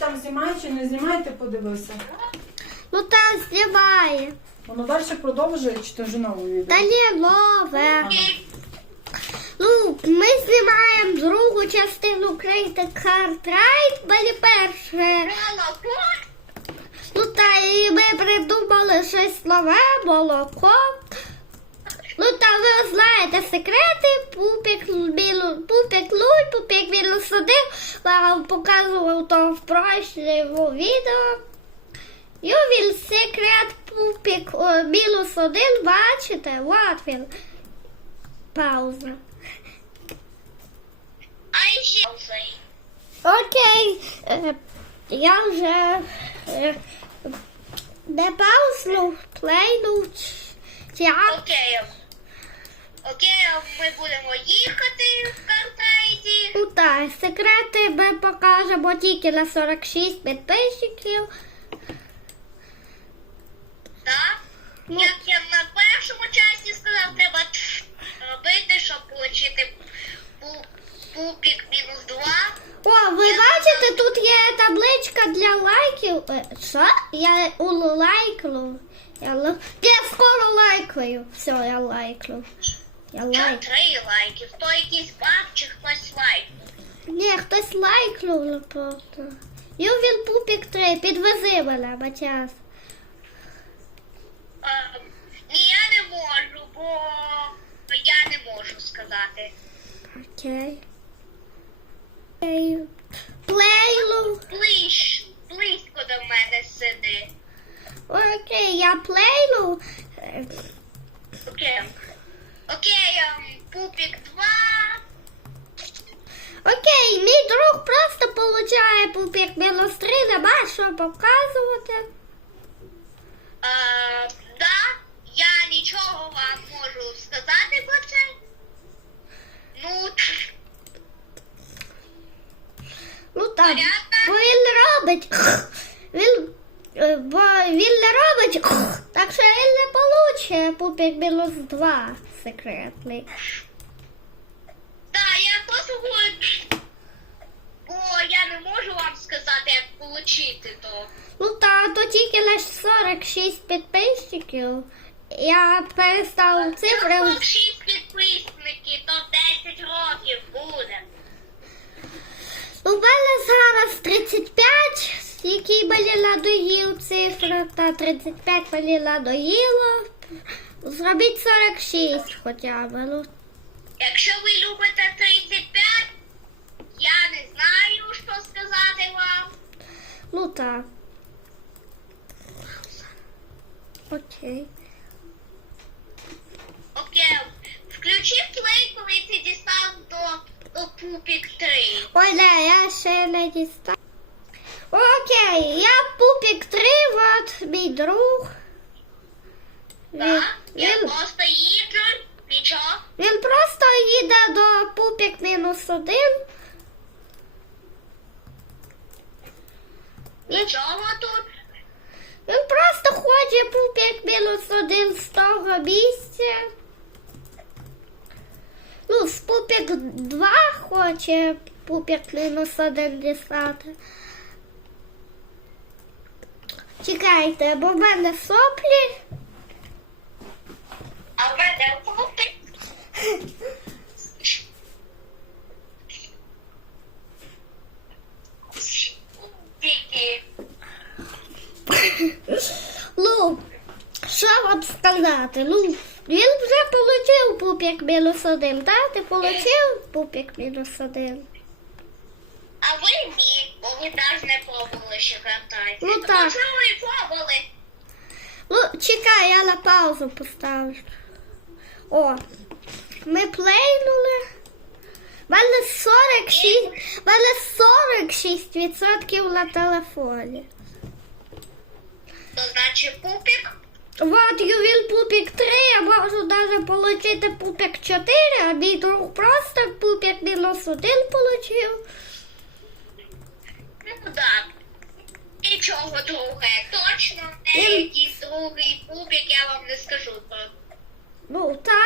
там знімає чи не знімає, ти подивися. Ну там знімає. Воно далі продовжує, чи ти вже нове відео? Та ні, нове. Ну, ми знімаємо другу частину Create a Card Ride, мені перше. Ну та і ми придумали щось нове, молоко. Ви знаєте секрети, пупік, білу, пупік луль, пупік білу садив, показував то в прошлому відео. You will secret пупік мінус один, бачите? От він. Пауза. Окей, е, я вже е, не паузну, плейну. Я Окей. Окей, ми будемо їхати в картайді. Ну так, секрети ми покажемо тільки на 46 підписчиків. Так? Ну. Як я на першому часті сказав, треба робити, щоб отримати пу- пупік мінус два. О, ви бачите, тут є табличка для лайків. Е, Що? Я улайкну. Я, л- я скоро лайкаю. Все, я лайкну. Я Я лайк. три лайки. Хто якийсь баг чи хтось лайк. Ні, хтось лайкнув ну, просто. Ювіл Пупік 3, підвези мене, Матяс. Ні, я не можу, бо я не можу сказати. Окей. Окей. Плейлу. Ближ, близько до мене сиди. Окей, я плейлу. Е, Окей. Окей, ем, пупік 2. Окей, мій друг просто получає пупік мінус 3, нема що показувати. Е, да, я нічого вам можу сказати про це. Ну, Ну так, Понятно. він робить. Він, бо він не робить, так що він не получить пупік мінус 2 секретний. да, я просто говорю, бо я не можу вам сказати, як отримати то. Ну та то тільки лише 46 підписчиків. Я переставив цифри. Якщо 6 підписників, то 10 років буде. У мене зараз 35, який мені надоїв цифра, та 35 мені надоїло. Зробіть 46 хоча б. Ну, Якщо ви любите 35, я не знаю, що сказати вам. ну так. Окей. Окей, включи плей, коли ти дістав до, до пупік 3. Ой, не, я ще не дістав. Я пупік 3, от мій друг. Він, Так? Я він, просто їду, нічого. він просто їде до пупік мінус один. Нічого тут. Він просто хоче пупік мінус один з того місця. Ну, з пупік 2 хоче пупік мінус один дістати. Чекайте, бо в мене соплі. А в мене. Тільки. Ну, що вам сказати? Ну, він вже отримав пупік мінус один, так? Ти отримав пупік мінус один? А ви ні, бо ви навіть не пробували ще картати. Ну, так. Може, ви пробували? Ну, чекай, я на паузу поставлю. О, ми плейнули. Мене 46, в мене 46% на телефоні. То значить пупік. Вот Ювіл Пупік 3, я можу навіть отримати Пупік 4, а мій друг просто Пупік мінус 1 отримав. Так. Нічого друге. Точно не Ні. якийсь другий пупік, я вам не скажу. Ну, та,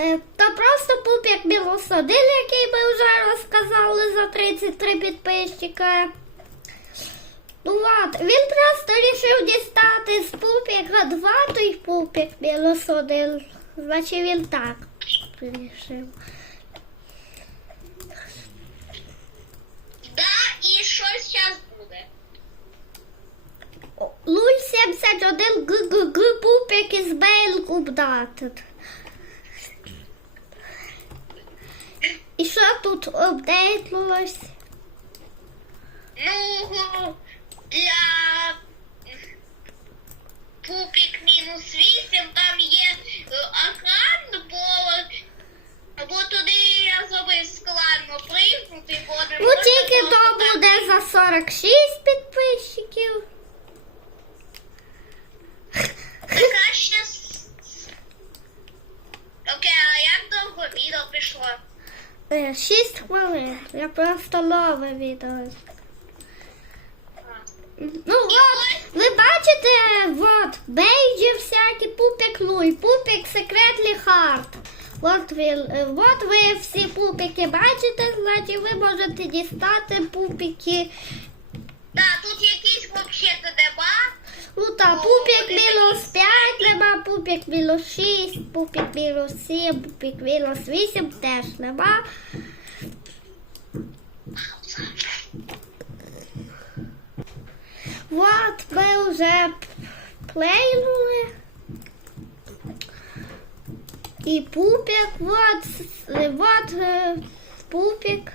е, то просто Пупік мінус 1, який ми вже розказали за 33 підписчика. Ну от, він просто вирішив дістати з пупіка два, той пупік мінус один. Значить він так вирішив. Да, і що зараз буде? 071 ГГГ пупік із Бейл updated. І що тут апдейтнулось? Ну, для пупік мінус 8 там є е, екран, бо, бо туди я зробив складно пригнути, Ну тільки то буде за 46 підписчиків. Така Окей, а як довго відео пішло? 6 хвилин. Я просто нове відео. Ну от, ви бачите, от, бейджі всякі, пупік луй, пупік секретлі хард. От ви, е, от ви всі пупіки бачите, значить ви можете дістати пупіки. Ну та пупік мінус 5 нема, пупік мінус 6, пупік мінус 7, пупік мінус 8 теж нема. Вот ми вже плейнули. І пупік, вот, с- вот е, пупік.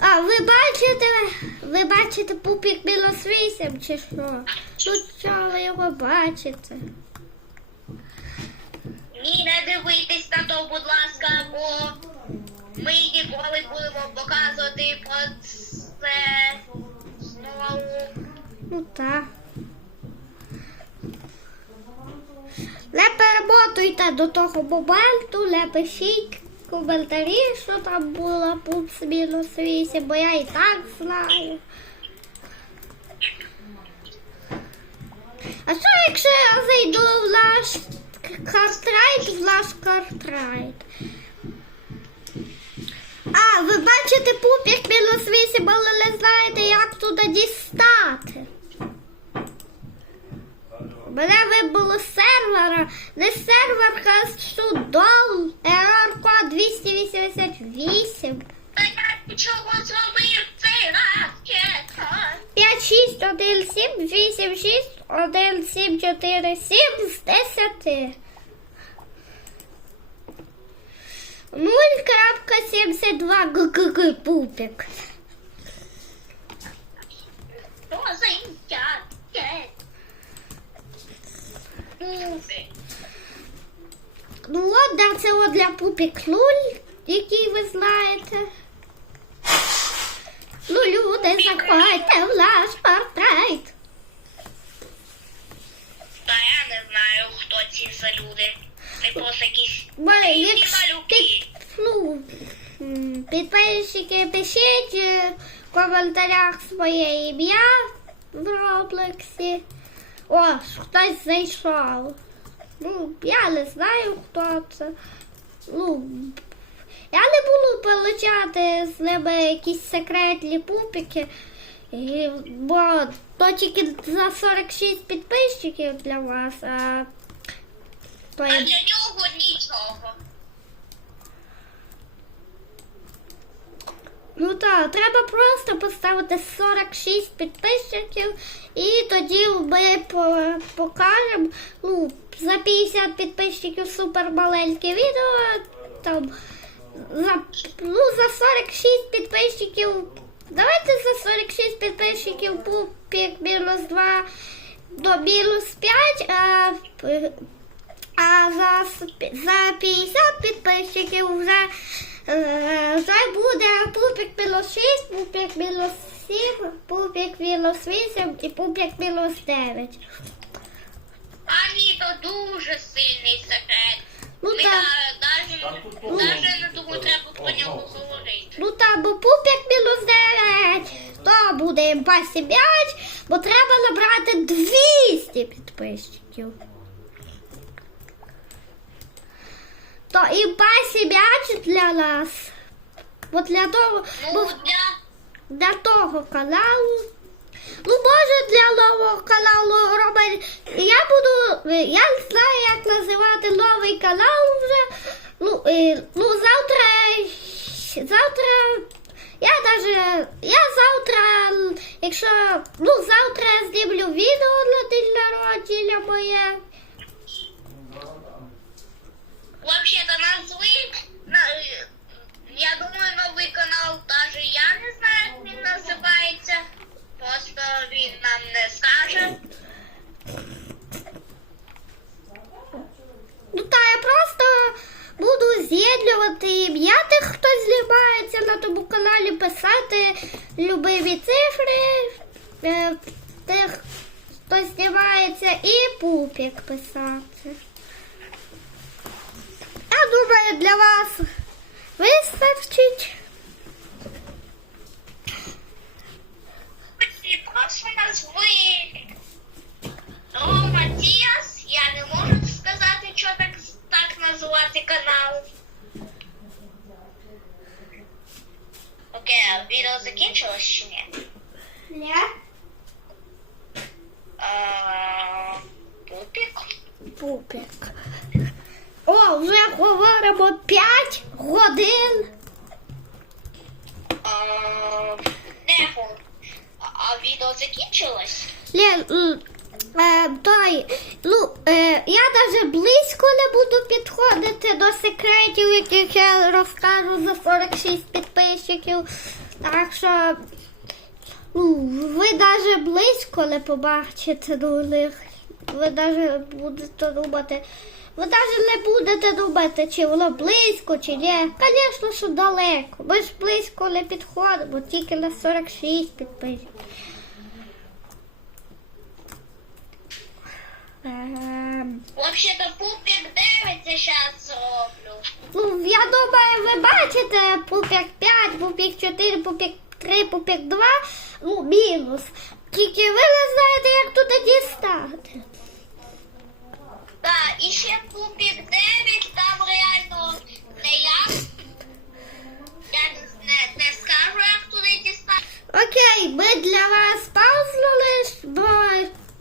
А, ви бачите, ви бачите пупік мінус 8 чи що? Що його бачите? Ні, не дивитесь на то, будь ласка, бо ми ніколи будемо показувати про це знову. Ну так. Не перемотуйте до того моменту, не пишіть коментарі, що там було пупс мінус 8, бо я і так знаю. А що якщо я зайду в наш картрайт, в наш картрайт? А, ви бачите пупік 8, але не знаєте, як туди дістати. Мене вибуло з сервера, не сервер ерор код 288. Та я нічого зробив цей раз, чесно. 5, 6, 1, 7, 8, 6, 1, 7, 4, 7 з 10. 0.72 ГГГ пупік. Що за. Пупик. Ну от, да, це от для пупік 0, який ви знаєте. Ну, люди, заходьте в наш портрет. Та я не знаю, хто ці за люди. Це просто якісь малюки. ну, підписчики пишіть е, в коментарях своє ім'я в Роблексі. О, хтось зайшов. Ну, я не знаю, хто це. Ну, я не буду получати з ними якісь секретні пупики. Бо то тільки за 46 підписчиків для вас, а то А для нього нічого. Ну так, треба просто поставити 46 підписчиків, і тоді ми покажемо ну, за 50 підписчиків супер маленьке відео. Там, за, ну, за 46 підписчиків. Давайте за 46 підписчиків пупік мінус 2 до мінус 5, а, а за, за 50 підписчиків вже, е, вже буде пупік мінус 6, пупік мінус 7, пупік мінус 8 і пупік мінус 9. А ні, то дуже сильний секрет. Ну Ми так. навіть, не думаю, треба про нього говорити. Ну там, бо пупік мінус 9, то буде імпасі 5, бо треба набрати 200 підписчиків. То імпасі 5 для нас. Бо для того, бо Ну, для... для того каналу Ну, може, для нового каналу робити. Я буду. Я не знаю, як називати новий канал вже. Ну, е, ну завтра. Завтра. Я даже. Я завтра, якщо. Ну, завтра я знімлю відео на день народження моє. тих, хто знімається, і пупік писати. Я думаю, для вас вистачить. І просто назви. Рома Діас, я не можу сказати, що так, так називати канал. Окей, а відео закінчилось чи ні? Ні? Пупік. Пупік. О, вже говоримо 5 годин. Неху. А, відео закінчилось? Лен, м, е, той, ну, е, я навіть близько не буду підходити до секретів, яких я розкажу за 46 підписчиків. Так що ви навіть близько не побачите до них. Ви навіть будете думати. Ви навіть не будете думати, чи воно близько, чи ні. Звісно, що далеко. Ми ж близько не підходимо, тільки на 46 підписчиків. Ем, Вообще-то Пупік 9 я зараз роблю. Ну, я думаю, ви бачите пупік 5, пупік 4, пупік 3, пупік 2, ну, мінус. Тільки ви не знаєте, як туди дістати. Так, і ще Пупік 9, там реально не я. Я не, не, не скажу, як туди дістати. Окей, ми для вас паузнули, бо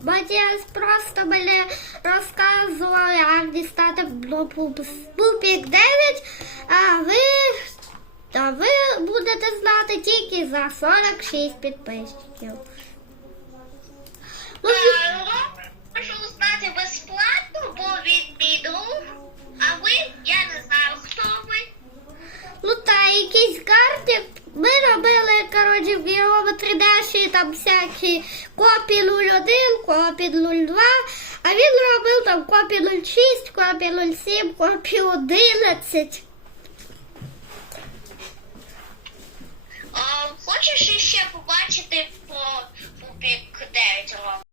Матіас просто мені розказував, як дістати пупік 9, а ви, а ви будете знати тільки за 46 підписчиків. Ну, Можу узнати безплатно, бо він мій друг. А ви, я не знаю, хто ви. Ну та якісь карти. Ми робили, коротше, в Геома 3D там всякі копії 01, копії 02, а він робив там копії 06, копії 07, копії 11. хочеш ще побачити по пупік 9 років?